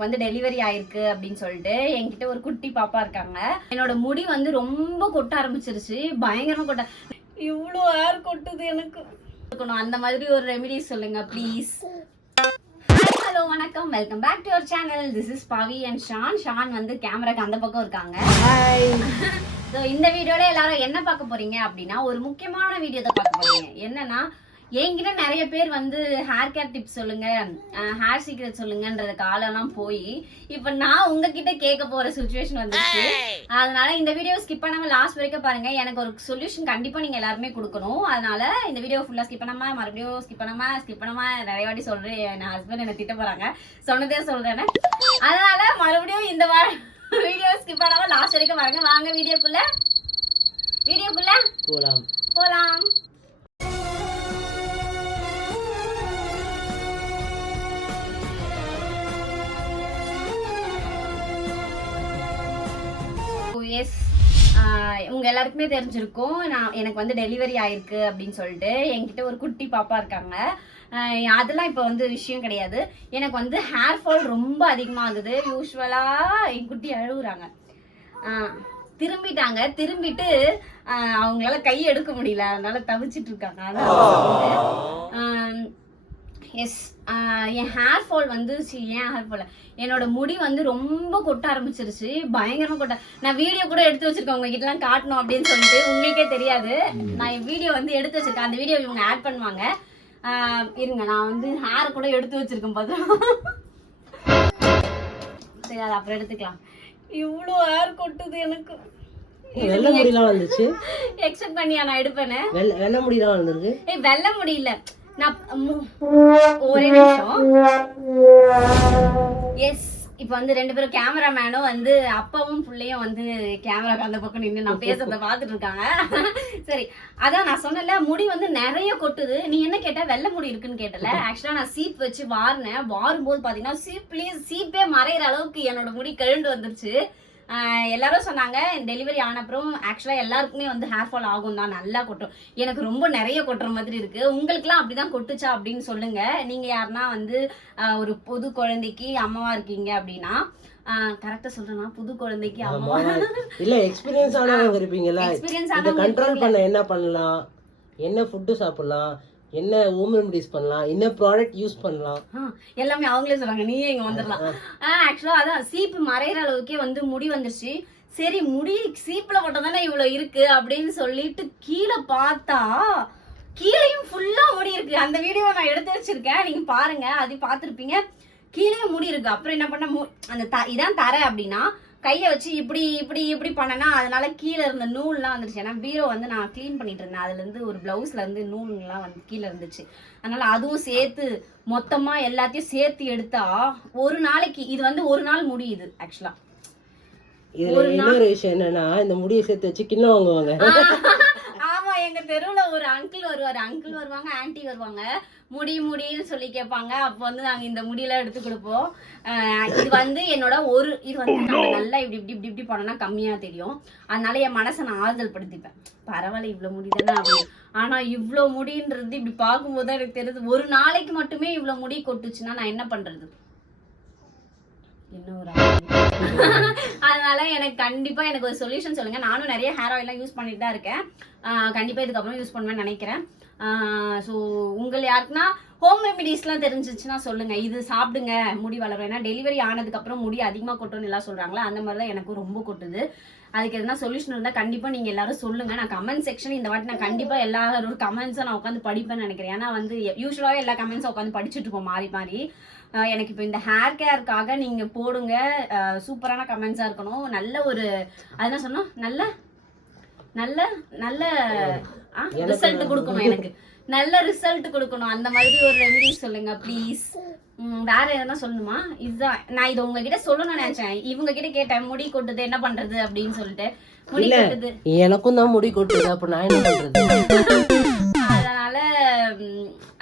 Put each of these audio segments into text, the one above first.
எனக்கு வந்து டெலிவரி ஆயிருக்கு அப்படின்னு சொல்லிட்டு என்கிட்ட ஒரு குட்டி பாப்பா இருக்காங்க. என்னோட முடி வந்து ரொம்ப கொட்ட ஆரம்பிச்சிருச்சு. பயங்கரமா கொட்ட இவ்வளோ ஹேர் கொட்டுது எனக்கு. இருக்கணும் அந்த மாதிரி ஒரு ரெமெடி சொல்லுங்க ப்ளீஸ் ஹலோ வணக்கம். Welcome back to our channel this is Pavi and Shaan Shaan வந்து கேமராக்கு அந்த பக்கம் இருக்காங்க. ஸோ இந்த வீடியோல எல்லாரும் என்ன பார்க்க போறீங்க அப்படின்னா ஒரு முக்கியமான வீடியோ தான் பார்க்க போறீங்க. என்னன்னா என்கிட்ட நிறைய பேர் வந்து ஹேர் கேர் டிப்ஸ் சொல்லுங்க ஹேர் சீக்ரெட் சொல்லுங்கன்றது காலெல்லாம் போய் இப்போ நான் உங்ககிட்ட கேட்க போற சுச்சுவேஷன் வந்துச்சு அதனால இந்த வீடியோ ஸ்கிப் பண்ணாம லாஸ்ட் வரைக்கும் பாருங்க. எனக்கு ஒரு சொல்யூஷன் கண்டிப்பா நீங்க எல்லாருமே கொடுக்கணும். அதனால இந்த வீடியோ ஃபுல்லா ஸ்கிப் பண்ணாம மறுபடியும் ஸ்கிப் பண்ணாம ஸ்கிப் பண்ணாம நிறைய வாட்டி சொல்றேன். என் ஹஸ்பண்ட் என்ன திட்ட போறாங்க. சொன்னதே சொல்றேன் அதனால மறுபடியும் இந்த வீடியோ ஸ்கிப் பண்ணாம லாஸ்ட் வரைக்கும் பாருங்க. வாங்க வீடியோக்குள்ள வீடியோக்குள்ள போலாம். போலாம். எஸ் உங்க எல்லாருக்குமே தெரிஞ்சிருக்கும். நான் எனக்கு வந்து டெலிவரி ஆயிருக்கு அப்படின்னு சொல்லிட்டு என்கிட்ட ஒரு குட்டி பாப்பா இருக்காங்க. அதெல்லாம் இப்போ வந்து விஷயம் கிடையாது. எனக்கு வந்து ஹேர் ஃபால் ரொம்ப அதிகமாகுது யூஸ்வலா என் குட்டி அழுகுறாங்க திரும்பிட்டாங்க. திரும்பிட்டு அவங்களால கை எடுக்க முடியல. அதனால தவிச்சிட்டு இருக்காங்க. அதான் எஸ் என் ஹேர் ஃபால் வந்து சி, ஏன் ஹேர் ஃபால் என்னோட முடி வந்து ரொம்ப கொட்ட ஆரம்பிச்சிருச்சு. பயங்கரமா கொட்ட நான் வீடியோ கூட எடுத்து வச்சிருக்கேன் உங்ககிட்டலாம் காட்டணும் அப்படின்னு சொல்லிட்டு. உங்களுக்கே தெரியாது. நான் என் வீடியோ வந்து எடுத்து வச்சிருக்கேன். அந்த வீடியோ இவங்க ஆட் பண்ணுவாங்க. இருங்க நான் வந்து ஹேர் கூட எடுத்து வச்சிருக்கேன் பார்த்தா சரி அது அப்புறம் எடுத்துக்கலாம். இவ்வளோ ஹேர் கொட்டுது எனக்கு. வெள்ளை முடியெல்லாம் வந்துச்சு எக்ஸ்பெக்ட் பண்ணியா நான் எடுப்பேன்னு? வெள்ளை வெள்ளை முடியெல்லாம் வந்திருக்கு. ஏய் வெல்ல முடியல நான் ஒரே நிமிஷம். எஸ் இப்போ வந்து ரெண்டு பேரும் கேமராமேனும் வந்து அப்பாவும் பிள்ளையும் வந்து கேமரா அந்த பக்கம் நின்று நான் பேசுறத பார்த்துட்டு இருக்காங்க. சரி அதான் நான் சொன்னல முடி வந்து நிறைய கொட்டுது. நீ என்ன கேட்ட? வெள்ளை முடி இருக்குன்னு கேட்டல. ஆக்சுவலா நான் சீப் வச்சு வாரினேன். வாரும்போது பாத்தீங்கன்னா சீப்லயே சீப்பே மறையிற அளவுக்கு என்னோட முடி கழுண்டு வந்துருச்சு. எல்லாரும் சொன்னாங்க டெலிவரி ஆன அப்புறம் ஆக்சுவலாக எல்லாருக்குமே வந்து ஹேர் ஃபால் ஆகும் தான் நல்லா கொட்டும். எனக்கு ரொம்ப நிறைய கொட்டுற மாதிரி இருக்கு. உங்களுக்குலாம் அப்படிதான் கொட்டுச்சா அப்படின்னு சொல்லுங்க. நீங்க யாருன்னா வந்து ஒரு புது குழந்தைக்கு அம்மாவா இருக்கீங்க அப்படின்னா கரெக்டா சொல்றேன்னா புது குழந்தைக்கு அம்மாவா? இல்ல எக்ஸ்பீரியன்ஸ் ஆனவங்க இருப்பீங்கல்ல. எக்ஸ்பீரியன்ஸ் இதை கண்ட்ரோல் பண்ண என்ன பண்ணலாம்? என்ன ஃபுட்டு சாப்பிடலாம்? என்ன ஹோம் ரெமடிஸ் பண்ணலாம்? என்ன ப்ராடக்ட் யூஸ் பண்ணலாம்? எல்லாமே அவங்களே சொல்றாங்க. நீயே இங்க வந்துடலாம். ஆக்சுவலா அதான் சீப்பு மறையிற அளவுக்கே வந்து முடி வந்துருச்சு. சரி முடி சீப்புல மட்டும் தானே இவ்வளவு இருக்கு அப்படின்னு சொல்லிட்டு கீழே பார்த்தா கீழேயும் ஃபுல்லா முடி இருக்கு. அந்த வீடியோ நான் எடுத்து வச்சிருக்கேன். நீங்க பாருங்க. அது பார்த்திருப்பீங்க. கீழேயும் முடி இருக்கு. அப்புறம் என்ன பண்ண அந்த த இதான் தர அப்படின்னா கையை வச்சு இப்படி இப்படி இப்படி பண்ணனா அதனால கீழே இருந்த நூல்லாம் வந்துருச்சு. ஏன்னா பீரோ வந்து நான் க்ளீன் பண்ணிட்டு இருந்தேன். அதுல இருந்து ஒரு பிளவுஸ்ல இருந்து நூல்லாம் வந்து கீழே இருந்துச்சு. அதனால அதுவும் சேர்த்து மொத்தமா எல்லாத்தையும் சேர்த்து எடுத்தா ஒரு நாளைக்கு இது வந்து ஒரு நாள் முடியுது ஆக்சுவலா இதுல இன்னொரு விஷயம் என்னன்னா இந்த முடியை சேர்த்து வச்சு கிண்ணம் வாங்குவாங்க. எங்க தெருவுல ஒரு அங்கிள் வருவாரு. அங்கிள் வருவாங்க ஆன்ட்டி வருவாங்க. முடி முடின்னு சொல்லி கேட்பாங்க. அப்போ வந்து நாங்க இந்த முடியெல்லாம் எடுத்து கொடுப்போம். இது வந்து என்னோட ஒரு இது வந்து நம்ம நல்லா இப்படி இப்படி இப்படி இப்படி பண்ணோம்னா கம்மியா தெரியும். அதனால என் மனசை நான் ஆறுதல் படுத்திப்பேன். பரவாயில்ல இவ்வளவு முடி தானே அப்படி ஆனா இவ்ளோ முடின்றது இப்படி பார்க்கும்போது தான் எனக்கு தெரியுது. ஒரு நாளைக்கு மட்டுமே இவ்ளோ முடி கொட்டுச்சுன்னா நான் என்ன பண்றது? என்ன ஒரு அதனால எனக்கு கண்டிப்பா எனக்கு ஒரு சொல்யூஷன் சொல்லுங்க. நானும் நிறைய ஹேர் ஆயிலாம் யூஸ் பண்ணிட்டு தான் இருக்கேன். கண்டிப்பா இதுக்கப்புறம் யூஸ் பண்ணுவேன்னு நினைக்கிறேன். ஸோ உங்கள் யாருக்குன்னா ஹோம் ரெமிடிஸ்லாம் தெரிஞ்சிச்சுன்னா சொல்லுங்க. இது சாப்பிடுங்க முடி வளரும். ஏன்னா டெலிவரி ஆனதுக்கப்புறம் முடி அதிகமாக கொட்டும்னு எல்லாம் சொல்றாங்களா அந்த மாதிரி தான் எனக்கும் ரொம்ப கொட்டுது. அதுக்கு எதனா சொல்யூஷன் இருந்தால் கண்டிப்பாக நீங்கள் எல்லாரும் சொல்லுங்கள் நான் கமெண்ட் செக்ஷன் இந்த வாட்டி நான் கண்டிப்பாக எல்லா கமெண்ட்ஸும் நான் உட்காந்து படிப்பேன்னு நினைக்கிறேன். ஏன்னா வந்து யூஸ்வலாகவே எல்லா கமெண்ட்ஸும் உட்காந்து படிச்சுட்டு இருப்போம் மாறி மாறி. எனக்கு இப்போ இந்த ஹேர் கேருக்காக நீங்கள் போடுங்க. சூப்பரான கமெண்ட்ஸாக இருக்கணும். நல்ல ஒரு அதுதான் சொன்னோம்? நல்ல நல்ல நல்ல ரிசல்ட் கொடுக்கணும் எனக்கு. நல்ல ரிசல்ட் கொடுக்கணும். அந்த மாதிரி ஒரு ரெமெடி சொல்லுங்க ப்ளீஸ் வேற எதனா சொல்லணுமா? இதுதான். நான் இது உங்ககிட்ட சொல்லணும்னு நினைச்சேன். இவங்க கிட்ட கேட்டேன் முடி கொட்டுது என்ன பண்றது அப்படின்னு சொல்லிட்டு. முடி. கொட்டுது. எனக்கும் தான் முடி கொட்டுது அப்ப நான் என்ன பண்றது?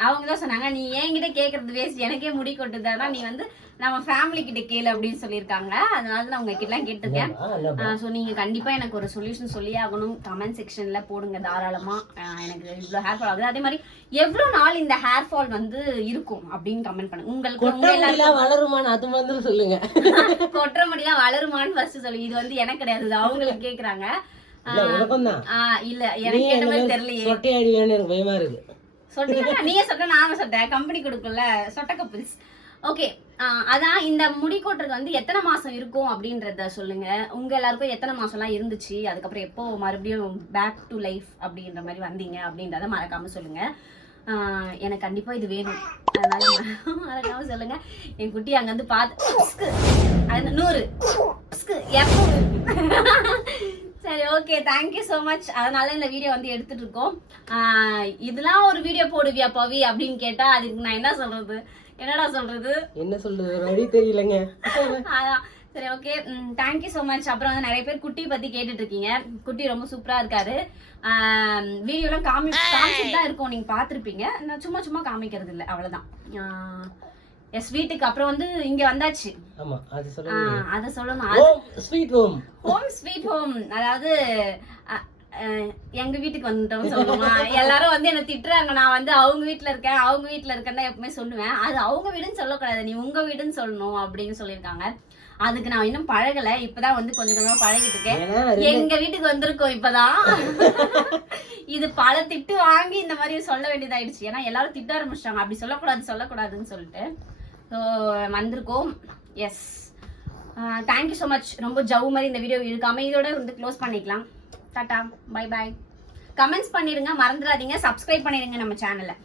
அவங்க தான் சொன்னாங்க நீ என்கிட்ட கேட்கறது வேஸ்ட் எனக்கே முடி கொட்டுதானா நீ வந்து நம்ம ஃபேமிலி கிட்ட கேளு அப்படின்னு சொல்லியிருக்காங்க. அதனால தான் உங்க கிட்ட கேட்டிருக்கேன்? ஸோ நீங்க கண்டிப்பா எனக்கு ஒரு சொல்யூஷன் சொல்லியே ஆகணும். கமெண்ட் செக்ஷன்ல போடுங்க தாராளமா. எனக்கு இவ்வளோ ஹேர் ஃபால் ஆகுது. அதே மாதிரி எவ்வளவு நாள் இந்த ஹேர் ஃபால் வந்து இருக்கும் அப்படின்னு கமெண்ட் பண்ணுங்க. உங்களுக்கு வளருமான்னு அது மாதிரி சொல்லுங்க. கொட்டுற முடியெல்லாம் வளருமான்னு ஃபர்ஸ்ட் சொல்லு. இது வந்து எனக்கு கிடையாது. அவங்களுக்கு கேக்குறாங்க. இல்ல எனக்கு தெரியலையே. சொட்டை அடிவேன்னு எனக்கு பயமா இருக்கு. சொட்டீங்களா நீயே சொட்ட நானும் சொட்டேன் கம்பெனி கொடுக்கல சொட்ட கப்பிள்ஸ் ஓகே அதான் இந்த முடி கொட்டுறது வந்து எத்தனை மாசம் இருக்கும் அப்படின்றத சொல்லுங்க. உங்க எல்லாருக்கும் எத்தனை மாசம்லாம் இருந்துச்சு? அதுக்கப்புறம் எப்போ மறுபடியும் பேக் டு லைஃப் அப்படின்ற மாதிரி வந்தீங்க அப்படின்றத மறக்காம சொல்லுங்க. எனக்கு கண்டிப்பா இது வேணும். அதனால மறக்காம சொல்லுங்க. என் குட்டி அங்க வந்து பார்த்து அது நூறு. எப்போ? சரி ஓகே தேங்க்யூ ஸோ மச் அதனால இந்த வீடியோ வந்து எடுத்துட்டு இருக்கோம் இதெல்லாம் ஒரு வீடியோ போடுவியா பவி? அப்படின்னு கேட்டா அதுக்கு நான் என்ன சொல்றது? என்னடா சொல்றது? என்ன சொல்றது? வழி தெரியலங்க. அதான். சரி ஓகே தேங்க்யூ ஸோ மச் அப்புறம் வந்து நிறைய பேர் குட்டி பத்தி கேட்டுட்டு இருக்கீங்க குட்டி ரொம்ப சூப்பரா இருக்காரு. வீடியோலாம் காமி காமிச்சிட்டு தான் இருக்கும். நீங்க பார்த்துருப்பீங்க. நான் சும்மா சும்மா காமிக்கிறது இல்லை அவ்வளவுதான் எஸ் வீட்டுக்கு அப்புறம் வந்து இங்க வந்தாச்சு. ஆமா அது சொல்லணும். Home sweet home home sweet home அதாவது எங்க வீட்டுக்கு வந்துட்டோம் சொல்லுமா? எல்லாரும் வந்து என்ன திட்டுறாங்க. நான் வந்து அவங்க வீட்ல இருக்கேன் அவங்க வீட்ல இருக்கேன்னு எப்பவுமே சொல்லுவேன். அது அவங்க வீடுன்னு சொல்லக்கூடாது. நீ உங்க வீடுன்னு சொல்லணும் அப்படின்னு சொல்லியிருக்காங்க. அதுக்கு நான் இன்னும் பழகல. இப்பதான் வந்து கொஞ்சம் கொஞ்சமா பழகிட்டு இருக்கேன். எங்க வீட்டுக்கு வந்திருக்கோம் இப்பதான். இது பல திட்டு வாங்கி இந்த மாதிரி சொல்ல வேண்டியதாயிடுச்சு. ஏன்னா எல்லாரும் திட்ட ஆரம்பிச்சிட்டாங்க. அப்படி சொல்லக்கூடாது சொல்லக்கூடாதுன்னு சொல்லிட்டு. வந்திருக்கோம். எஸ் தேங்க்யூ ஸோ மச் ரொம்ப ஜவு மாதிரி இந்த வீடியோ இருக்காமல் இதோட வந்து க்ளோஸ் பண்ணிக்கலாம். டாட்டா பை பாய் கமெண்ட்ஸ் பண்ணிடுங்க மறந்துடாதீங்க. சப்ஸ்கிரைப் பண்ணிடுங்க நம்ம சேனலை